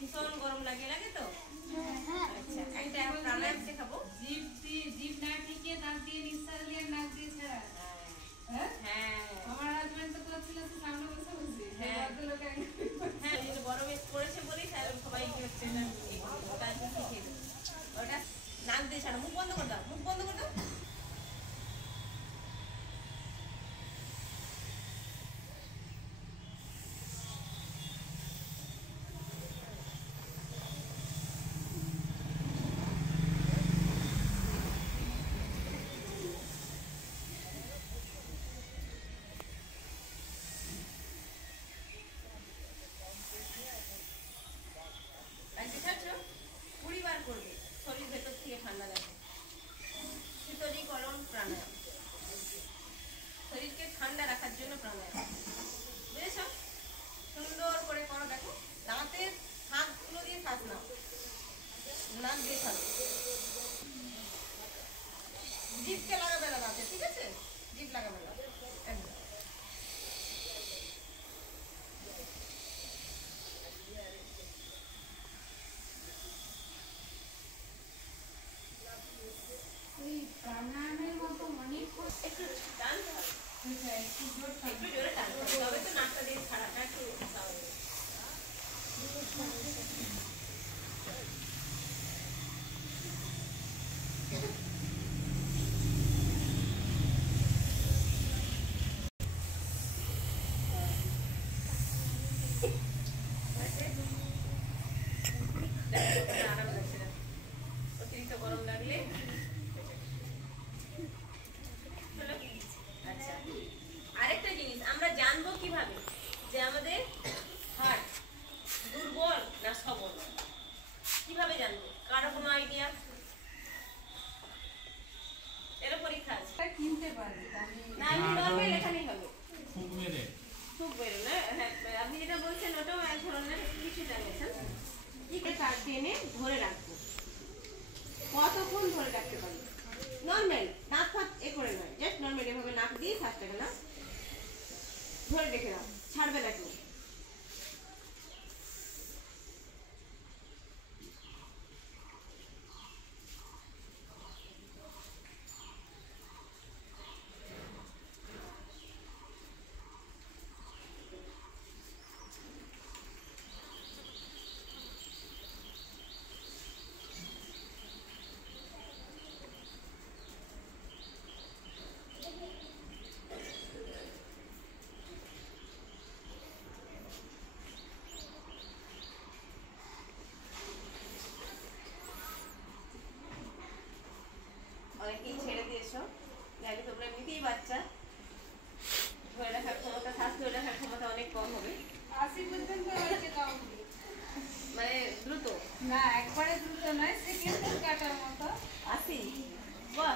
ভীষণ গরম লাগে লাগে তো আচ্ছা একটা প্রাণায়াম শেখাবো জিভ না টিকে দাঁত দিয়ে নিঃশ্বাস দিয়ে নাক দিয়ে ছাড়া হ্যাঁ আমার হাজবেন্ড তো করছিল সামনে বসে বসে হ্যাঁ হ্যাঁ এই গরমে পড়েছে বলেই সবাই কি হচ্ছে না ওটা শিখিয়ে দেবো ওটা নাক দিয়ে ছাড়া মুখ বন্ধ করে দাও মুখ বন্ধ করে দাও করবে শরীর ভেতর থেকে ঠান্ডা রাখে শীতলীকরণ প্রাণায়াম শরীরকে ঠান্ডা রাখার জন্য প্রাণায়াম বুঝেছ সুন্দর করে করো দেখো দাঁতের হাতগুলো দিয়ে শ্বাস নাও নাক দিয়ে ছাড়ো জিভকে লাগাবে না দাঁতে ঠিক আছে জিভ লাগাবে না একদম প্রাণায়ামের মতো অনেক একটু টানতে হবে একটু জোরে টানতে হবে তবে তো নাকটা দিয়ে ছাড়াটা একটু আরাম লাগছে না অতিরিক্ত গরম লাগলে আচ্ছা আরেকটা জিনিস আমরা জানবো কিভাবে যে আমাদের হার্ট দুর্বল না সবল কিভাবে জানবো কারো কোনো আইডিয়া এর পরীক্ষা আছে কিনতে পারবে না আমি নরমাল এখানেই হবে ফুক মেরে খুব বেরো না হ্যাঁ আপনি যেটা বলছেন ওটাও এক ধরনের কিছু জানিয়েছেন ঠিক আছে আর টেনে ধরে রাখবো কতক্ষণ ধরে রাখতে পারি নর্মাল নাক ফাঁক এ করে নয় জাস্ট নর্মাল এভাবে নাক দিয়ে শ্বাসটাকে না ধরে রেখে দাও ছাড়বে না কেউ অনেকেই ছেড়ে দিয়েছো জানি তোমরা এমনিতেই বাচ্চা ধরে রাখার ক্ষমতা শ্বাস ধরে রাখার ক্ষমতা অনেক কম হবে 80 পর্যন্ত হয়েছে কমপ্লিট মানে দ্রুত না একবারে দ্রুত নয় সেকেন্ড কাটার মতো 80 বাহ